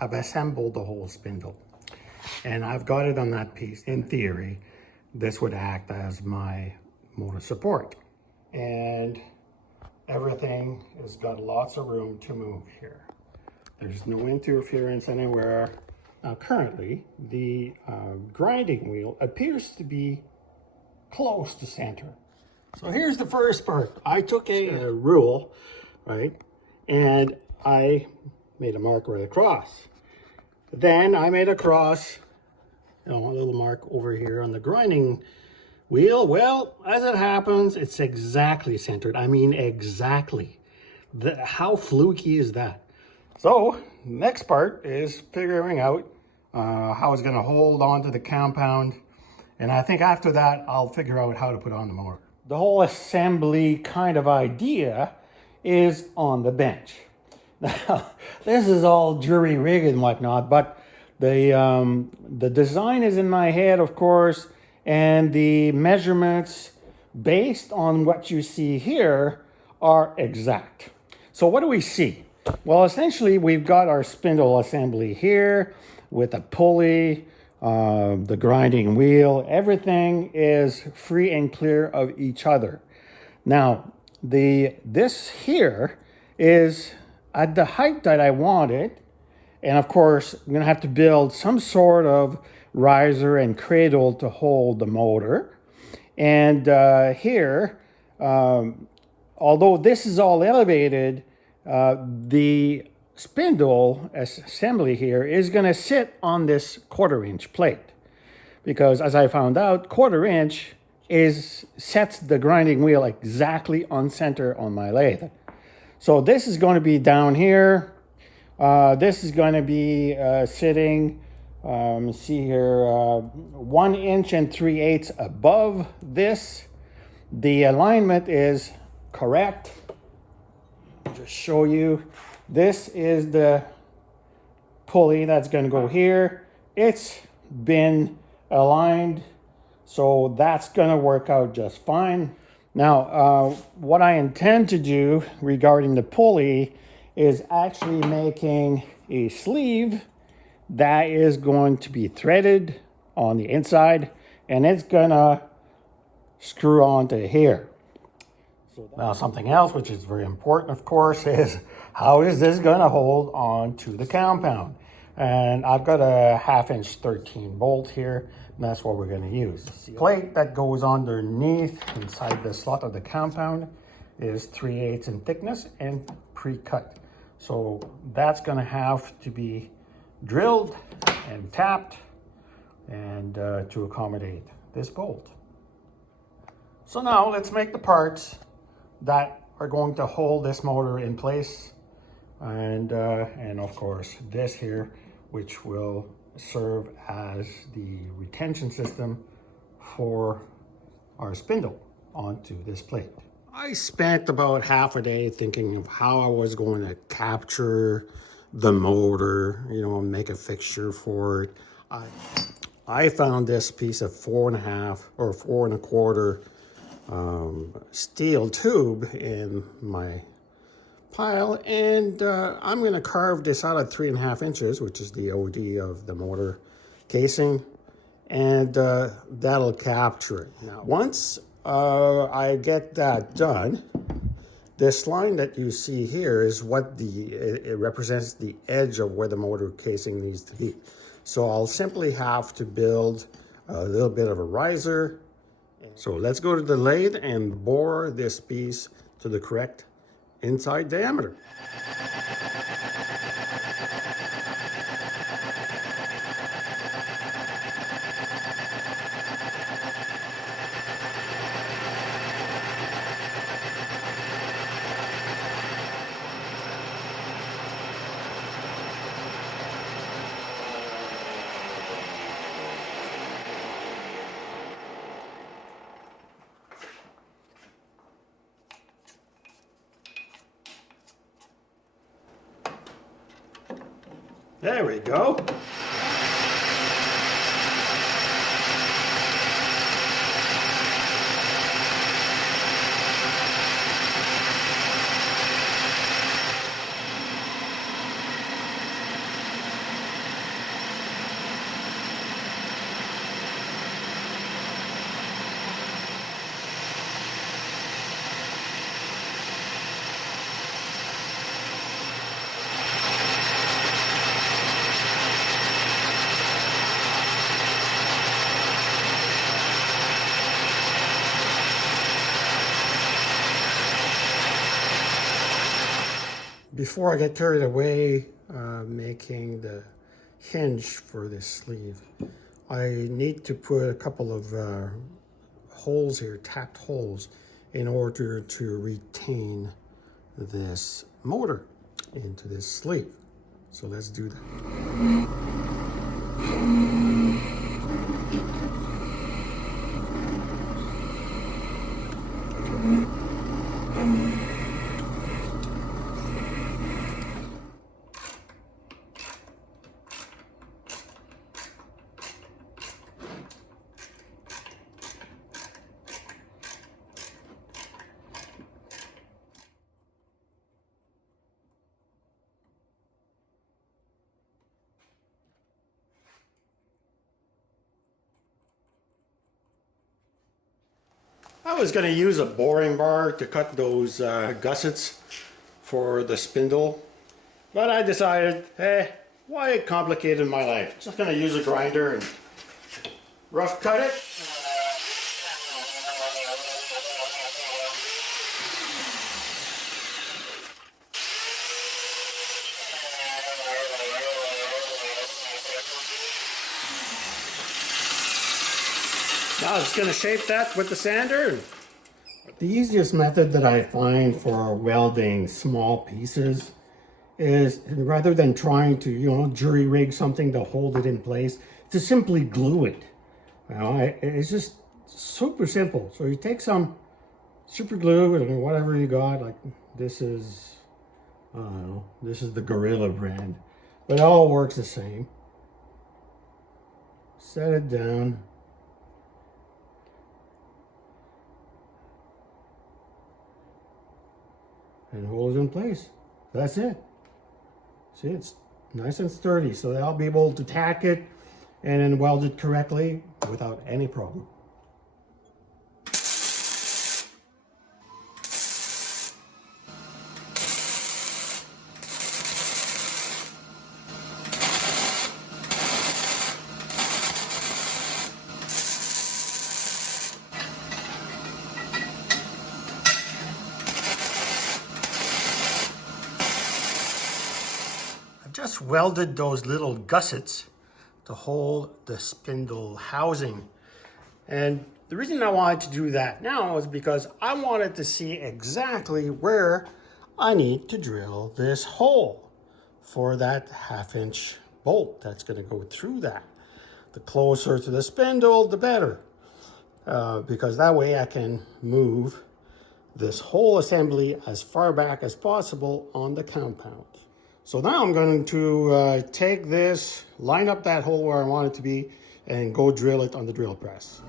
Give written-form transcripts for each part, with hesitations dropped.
I've assembled the whole spindle and I've got it on that piece. In theory, this would act as my motor support. And everything has got lots of room to move here. There's no interference anywhere. Now currently, the grinding wheel appears to be close to center. So here's the first part. I took a rule, right, and I made a mark right across. Then I made a cross, a little mark over here on the grinding wheel. Well, as it happens, it's exactly centered. I mean, exactly. How fluky is that? So next part is figuring out how it's going to hold onto the compound. And I think after that, I'll figure out how to put on the motor. The whole assembly kind of idea is on the bench. Now, this is all jury rig and whatnot, but the design is in my head, of course, and the measurements based on what you see here are exact. So what do we see? Well, essentially, we've got our spindle assembly here with a pulley, the grinding wheel. Everything is free and clear of each other. Now, this here is at the height that I wanted. And of course, I'm going to have to build some sort of riser and cradle to hold the motor. And here, although this is all elevated, the spindle assembly here is going to sit on this 1/4 inch plate, because as I found out, 1/4 inch sets the grinding wheel exactly on center on my lathe. So this is going to be down here. This is going to be sitting, let me see here, 1 inch and 3/8 above this. The alignment is correct. Just show you. This is the pulley that's going to go here. It's been aligned, so that's going to work out just fine. Now, what I intend to do regarding the pulley is actually making a sleeve that is going to be threaded on the inside, and it's going to screw onto here. Now, something else which is very important, of course, is how is this going to hold on to the compound? And I've got a 1/2 inch 13 bolt here, and that's what we're going to use. The plate that goes underneath inside the slot of the compound is 3/8 in thickness and pre-cut. So that's going to have to be drilled and tapped and to accommodate this bolt. So now let's make the parts that are going to hold this motor in place, and of course this here, which will serve as the retention system for our spindle onto this plate. I spent about 1/2 a day thinking of how I was going to capture the motor, and make a fixture for it. I found this piece of 4.5 or 4 1/4 steel tube in my pile, and I'm going to carve this out at 3.5 inches, which is the OD of the motor casing, and that'll capture it. Now, once I get that done, this line that you see here is what it represents the edge of where the motor casing needs to be. So I'll simply have to build a little bit of a riser. So let's go to the lathe and bore this piece to the correct inside diameter. There we go. before I get carried away making the hinge for this sleeve, I need to put a couple of holes here, tapped holes, in order to retain this motor into this sleeve. So let's do that. I was going to use a boring bar to cut those gussets for the spindle, but I decided, hey, why complicate my life? Just going to use a grinder and rough cut it. Now I'm just going to shape that with the sander. The easiest method that I find for welding small pieces is, rather than trying to, jury rig something to hold it in place, to simply glue it. It's just super simple. So you take some super glue and whatever you got, like this is, I don't know, this is the Gorilla brand, but it all works the same. Set it down. And hold it in place. That's it. See, it's nice and sturdy, so I'll be able to tack it and then weld it correctly without any problem. Just welded those little gussets to hold the spindle housing. And the reason I wanted to do that now is because I wanted to see exactly where I need to drill this hole for that 1/2-inch bolt that's going to go through that. The closer to the spindle, the better, because that way I can move this whole assembly as far back as possible on the compound. So now I'm going to take this, line up that hole where I want it to be, and go drill it on the drill press.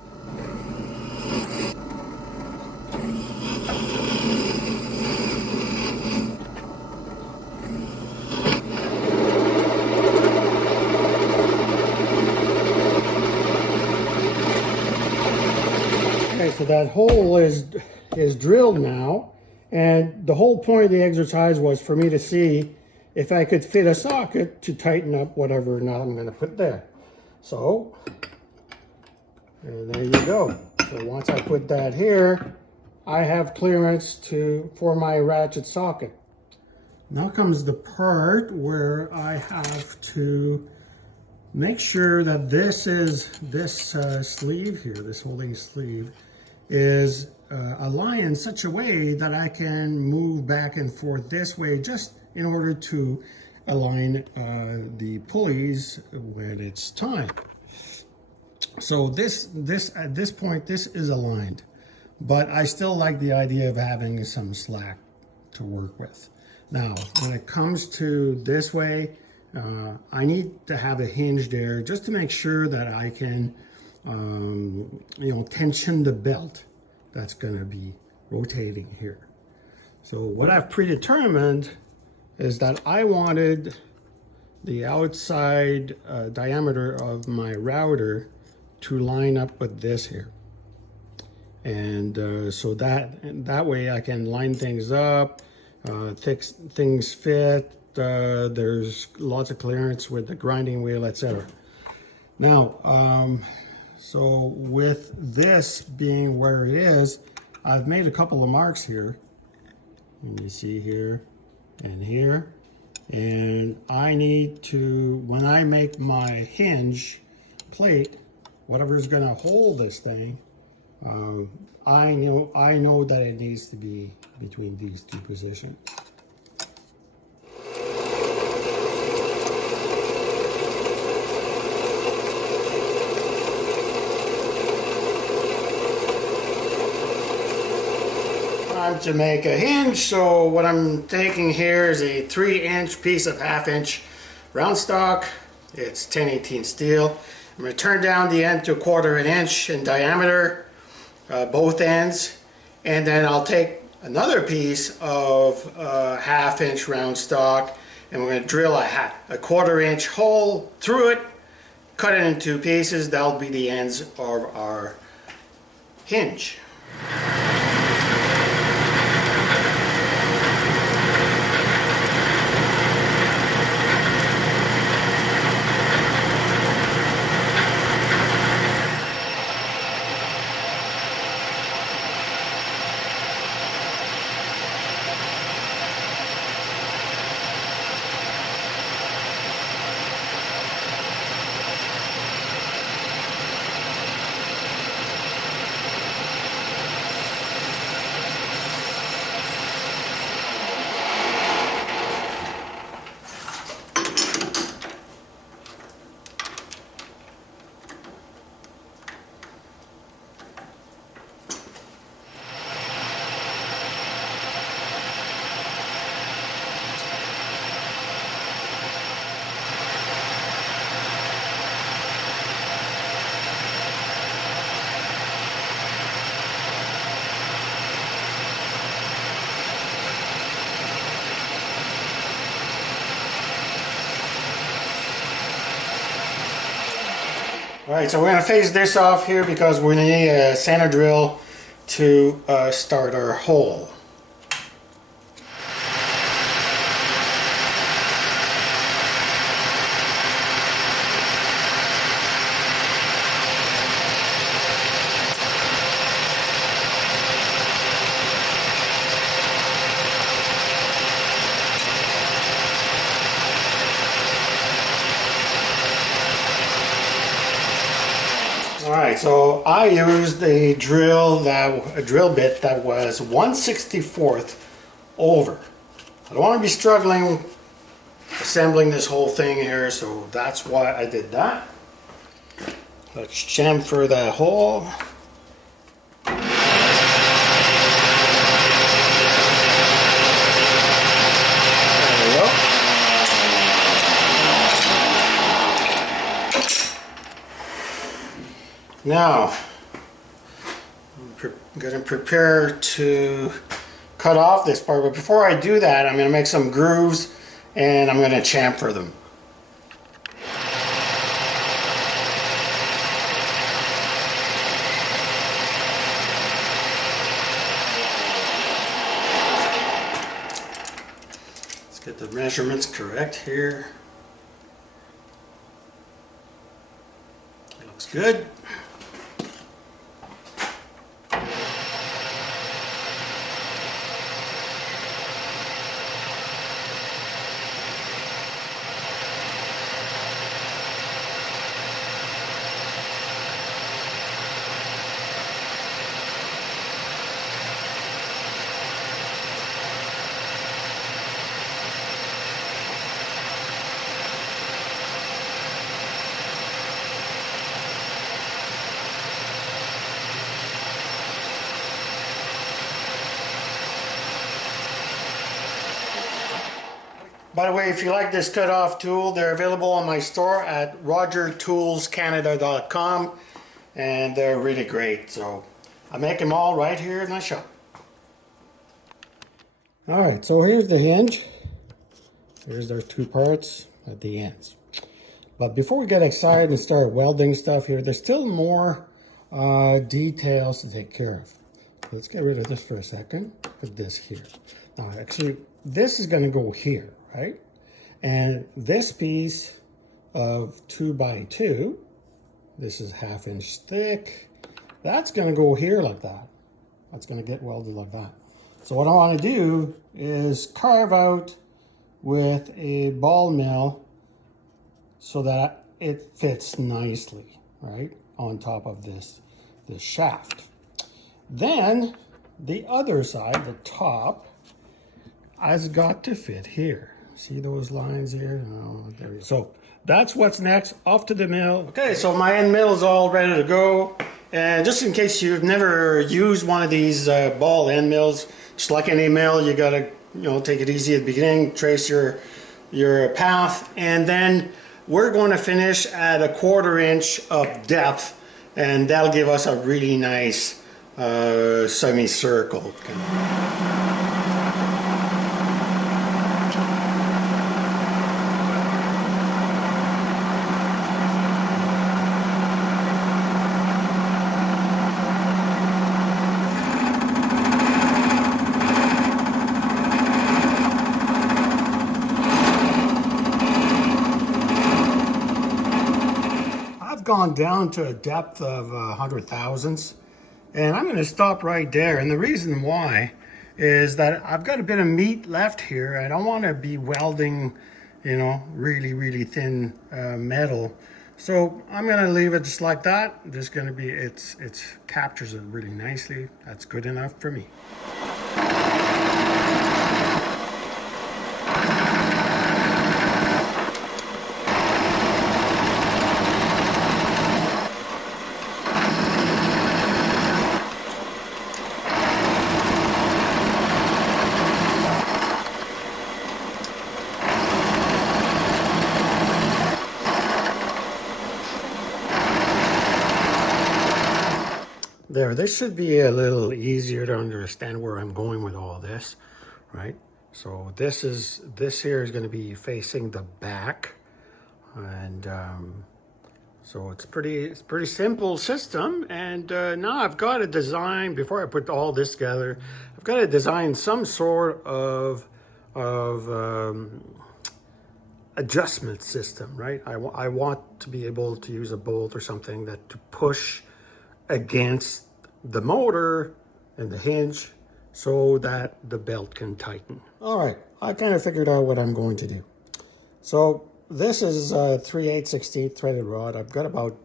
Okay, so that hole is drilled now, and the whole point of the exercise was for me to see if I could fit a socket to tighten up whatever nut I'm going to put there. So, and there you go. So once I put that here, I have clearance for my ratchet socket. Now comes the part where I have to make sure that this sleeve here, this holding sleeve, is aligned in such a way that I can move back and forth this way, just in order to align the pulleys when it's time. So at this point, this is aligned, but I still like the idea of having some slack to work with. Now, when it comes to this way, I need to have a hinge there just to make sure that I can, tension the belt that's going to be rotating here. So what I've predetermined is that I wanted the outside diameter of my router to line up with this here. And so that way I can line things up, things fit, there's lots of clearance with the grinding wheel, etc. Now, so with this being where it is, I've made a couple of marks here. And you see here, and here. And I need to, when I make my hinge plate, whatever's gonna hold this thing, I know that it needs to be between these two positions. Time to make a hinge. So what I'm taking here is a 3-inch piece of 1/2 inch round stock. It's 1018 steel. I'm going to turn down the end to 1/4 inch in diameter, both ends, and then I'll take another piece of 1/2 inch round stock, and we're going to drill a 1/4 inch hole through it, cut it into pieces. That'll be the ends of our hinge. Alright, so we're going to phase this off here because we need a center drill to start our hole. Alright, so I used a drill bit that was 1/64 over. I don't want to be struggling assembling this whole thing here, so that's why I did that. Let's chamfer that hole. There we go. Now, I'm going to prepare to cut off this part, but before I do that, I'm going to make some grooves and I'm going to chamfer them. Let's get the measurements correct here. Looks good. By the way, if you like this cutoff tool, they're available on my store at rogertoolscanada.com, and they're really great. So I make them all right here in my shop. Alright, so here's the hinge. Here's their two parts at the ends. But before we get excited and start welding stuff here, there's still more details to take care of. Let's get rid of this for a second. Put this here. Now, actually, this is going to go here, right? And this piece of 2x2, this is 1/2 inch thick, that's going to go here like that. That's going to get welded like that. So what I want to do is carve out with a ball mill so that it fits nicely, right, on top of this shaft. Then the other side, the top, has got to fit here. See those lines here? Oh, there we go. So that's what's next. Off to the mill. Okay, so my end mill is all ready to go. And just in case you've never used one of these ball end mills, just like any mill, you gotta take it easy at the beginning, trace your path, and then we're going to finish at 1/4 inch of depth, and that'll give us a really nice semicircle. Gone down to a depth of 100 thousandths, and I'm going to stop right there. And the reason why is that I've got a bit of meat left here. I don't want to be welding, really thin metal. So I'm going to leave it just like that. There's going to be it captures it really nicely. That's good enough for me. There, this should be a little easier to understand where I'm going with all this, right? So this here is going to be facing the back, and so it's pretty simple system. And now I've got to design, before I put all this together, I've got to design some sort of adjustment system, right? I want to be able to use a bolt or something that to push against the motor and the hinge so that the belt can tighten. All right, I kind of figured out what I'm going to do. So this is a 3/8/16 threaded rod. I've got about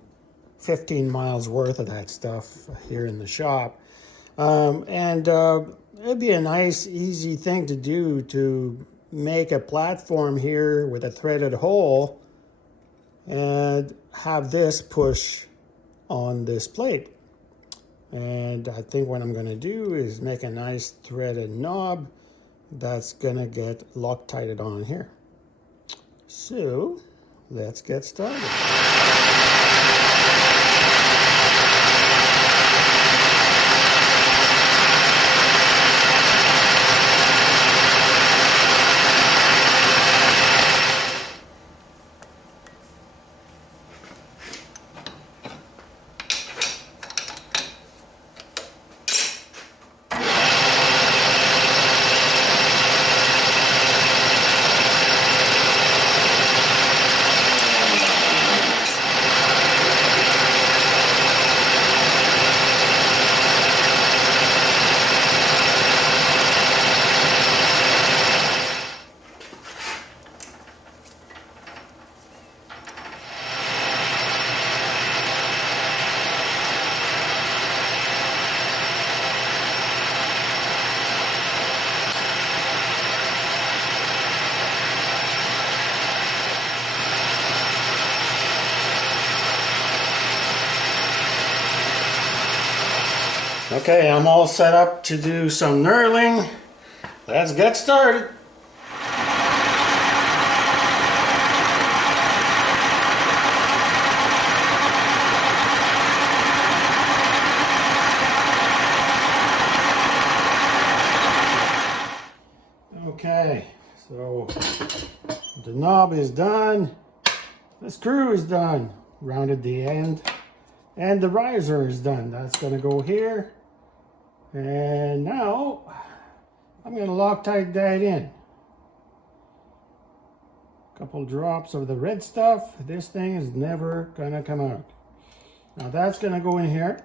15 miles worth of that stuff here in the shop. It'd be a nice, easy thing to do to make a platform here with a threaded hole and have this push on this plate. And I think what I'm going to do is make a nice threaded knob that's going to get Loctited on here. So let's get started. Okay, I'm all set up to do some knurling. Let's get started. Okay, so the knob is done. The screw is done. Rounded the end. And the riser is done. That's going to go here. And now I'm going to Loctite that in. A couple drops of the red stuff. This thing is never going to come out. Now that's going to go in here.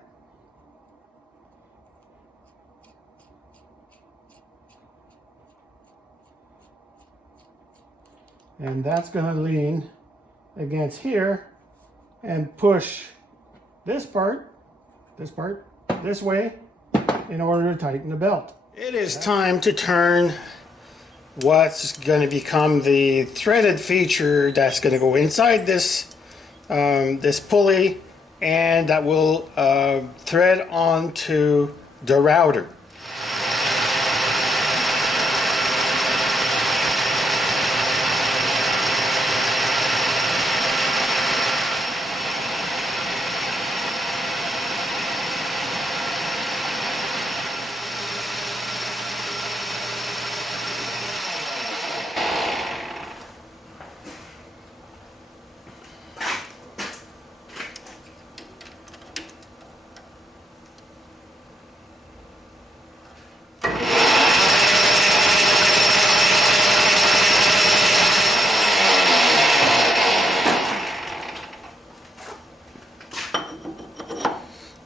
and that's going to lean against here and push this part this way in order to tighten the belt. It is time to turn what's going to become the threaded feature that's going to go inside this this pulley, and that will thread onto the router.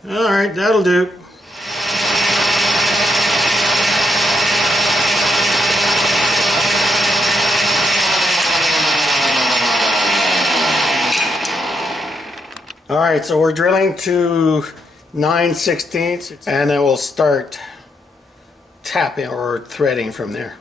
All right, that'll do. All right, so we're drilling to 9/16, and then we'll start tapping or threading from there.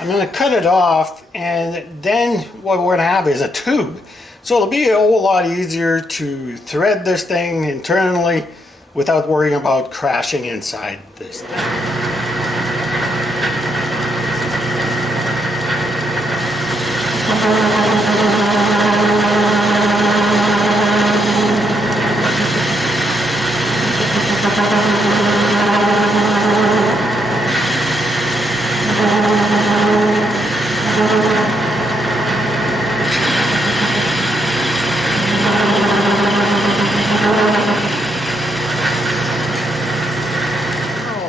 I'm going to cut it off, and then what we're going to have is a tube. So it'll be a whole lot easier to thread this thing internally without worrying about crashing inside this thing.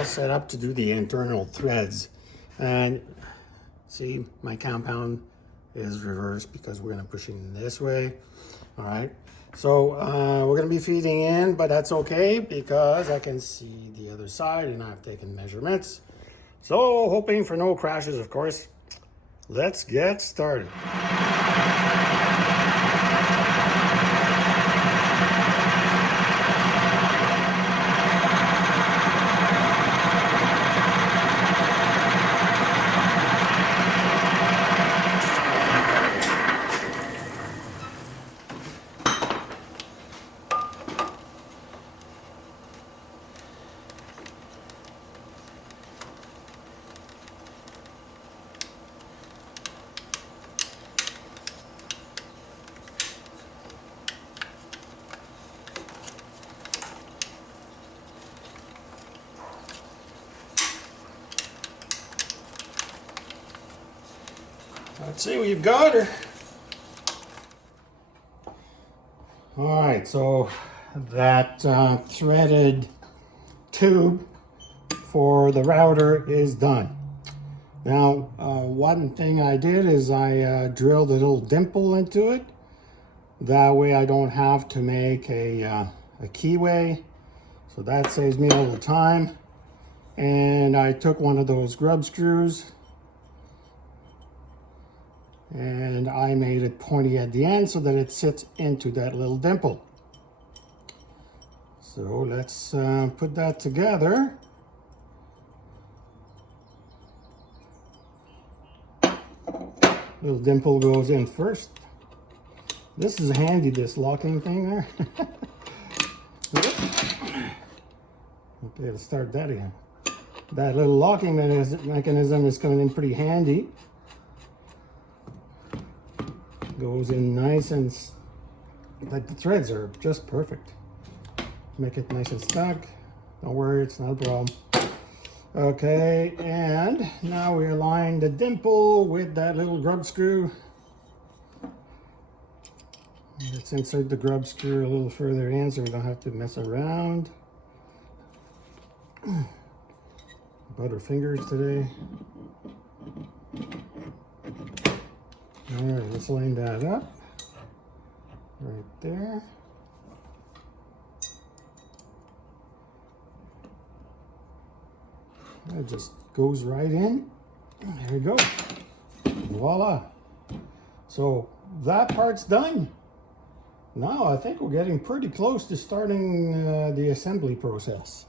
Set up to do the internal threads, and see, my compound is reversed because we're going to push in this way. All right, so we're going to be feeding in, but that's okay because I can see the other side and I've taken measurements, so hoping for no crashes, of course. Let's get started. Let's see, we've got her. All right, so that threaded tube for the router is done. Now, one thing I did is I drilled a little dimple into it. That way I don't have to make a keyway. So that saves me all the time. And I took one of those grub screws and I made it pointy at the end so that it sits into that little dimple. So let's put that together. Little dimple goes in first. This is handy, this locking thing there. Okay, let's start that again. That little locking mechanism is coming in pretty handy. Goes in nice and like the threads are just perfect. Make it nice and snug. Don't worry, it's not a problem. Okay, and now we align the dimple with that little grub screw. Let's insert the grub screw a little further in so we don't have to mess around. Butter fingers today. All right, let's line that up. right there. It just goes right in. There we go. Voila. So that part's done. Now I think we're getting pretty close to starting the assembly process.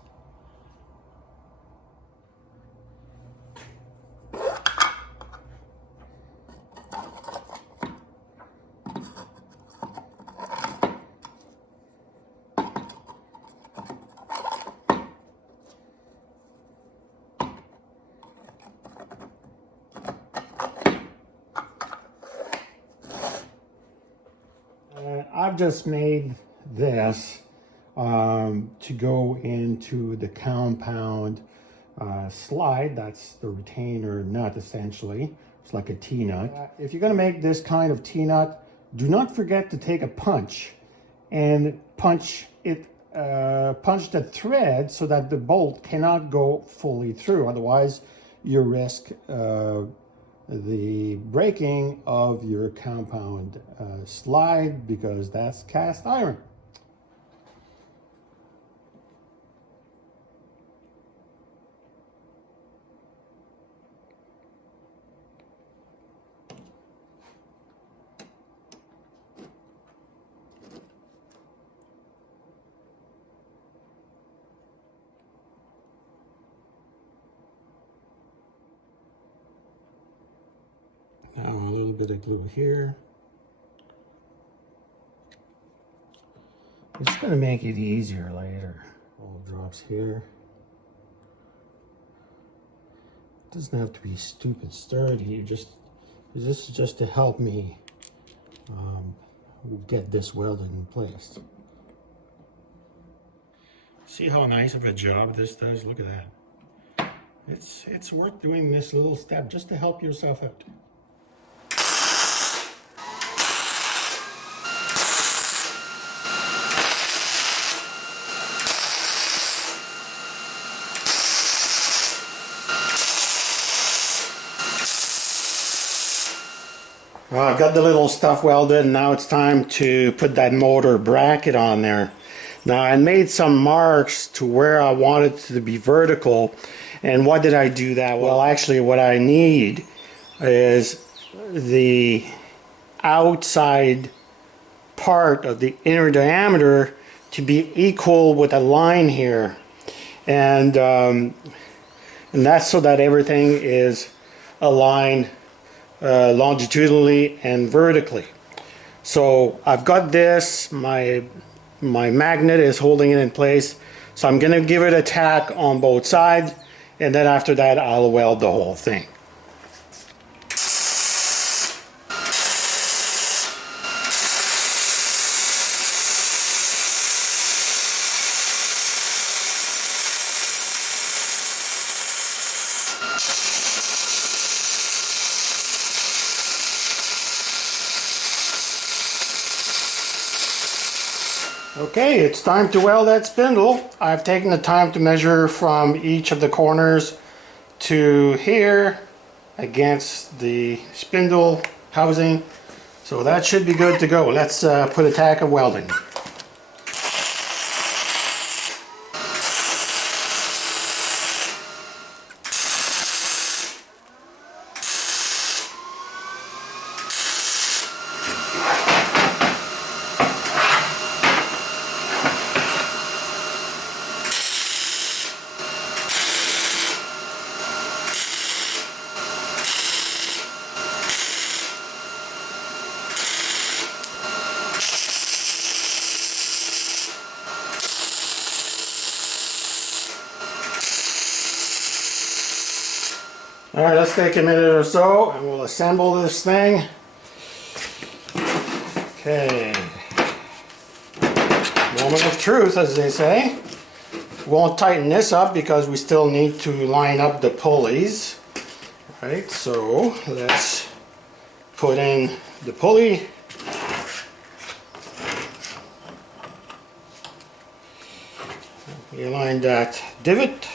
I've just made this to go into the compound slide. That's the retainer nut, essentially. It's like a T-nut. If you're going to make this kind of T-nut, do not forget to take a punch and punch the thread so that the bolt cannot go fully through. Otherwise, you risk the breaking of your compound slide, because that's cast iron. Now a little bit of glue here. It's going to make it easier later. All drops here. It doesn't have to be stupid sturdy. This is just to help me get this welded in place. See how nice of a job this does? Look at that. It's worth doing this little step just to help yourself out. Well, I've got the little stuff welded, and now it's time to put that motor bracket on there. Now I made some marks to where I wanted it to be vertical. And why did I do that? Well, actually what I need is the outside part of the inner diameter to be equal with a line here. And that's so that everything is aligned longitudinally and vertically. So I've got this, my magnet is holding it in place, so I'm going to give it a tack on both sides, and then after that I'll weld the whole thing. Okay, it's time to weld that spindle. I've taken the time to measure from each of the corners to here against the spindle housing. So that should be good to go. Let's put a tack of welding. All right, let's take a minute or so and we'll assemble this thing. Okay. Moment of truth, as they say. Won't tighten this up because we still need to line up the pulleys. All right, so let's put in the pulley. We align that divot.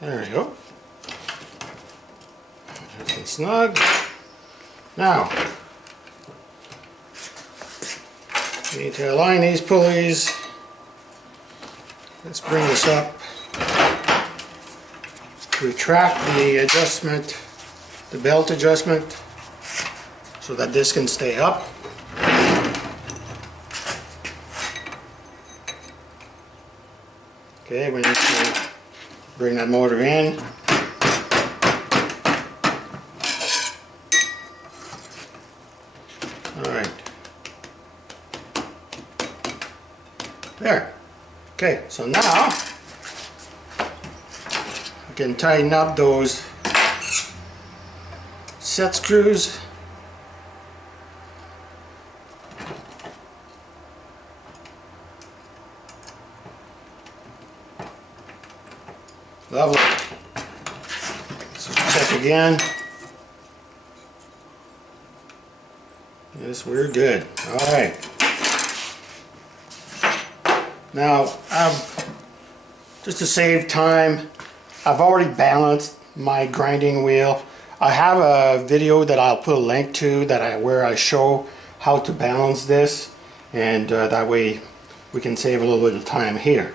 There we go. Nice and snug. Now, we need to align these pulleys. Let's bring this up. Retract the adjustment, the belt adjustment, so that this can stay up. Okay, we need to bring that motor in. Alright. There. Okay, so now I can tighten up those set screws. Lovely. Let's check again. Yes, we're good. All right. Now, just to save time, I've already balanced my grinding wheel. I have a video that I'll put a link to where I show how to balance this, and that way we can save a little bit of time here.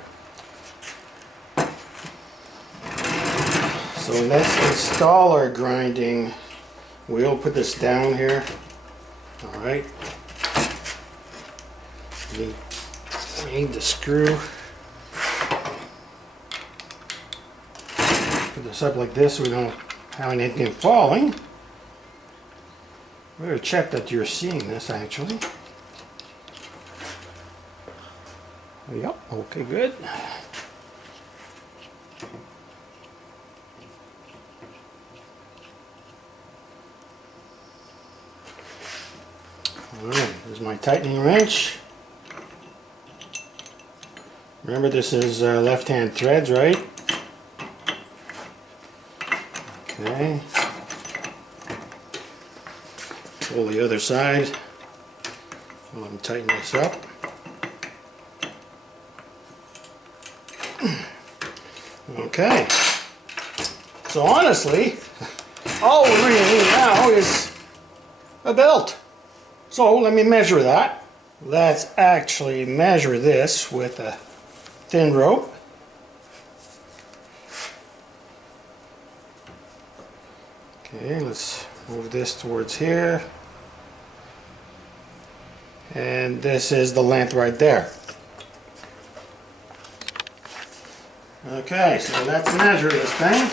So let's install our grinding wheel. Put this down here. All right. We need the screw. Put this up like this so we don't have anything falling. Better check that you're seeing this actually. Yep. Okay. Good. Alright, there's my tightening wrench. Remember, this is left-hand threads, right? Okay. Pull the other side while I'm tightening this up. Okay. So honestly, all we really need now is a belt. So let me measure that. Let's actually measure this with a thin rope. Okay, let's move this towards here. And this is the length right there. Okay, so let's measure this thing.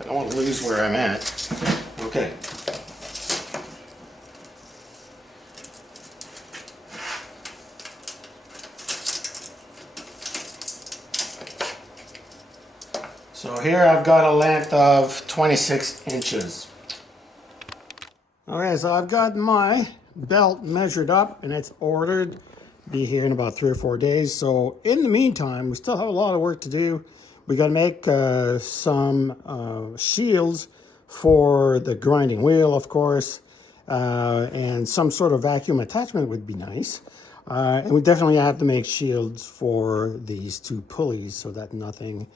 I don't want to lose where I'm at. Okay. So here I've got a length of 26 inches. Okay, so I've got my belt measured up and it's ordered to be here in about 3 or 4 days. So in the meantime, we still have a lot of work to do. We got to make some shields for the grinding wheel, of course, and some sort of vacuum attachment would be nice. And we definitely have to make shields for these 2 pulleys so that nothing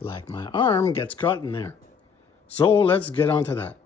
like my arm gets caught in there. So let's get on to that.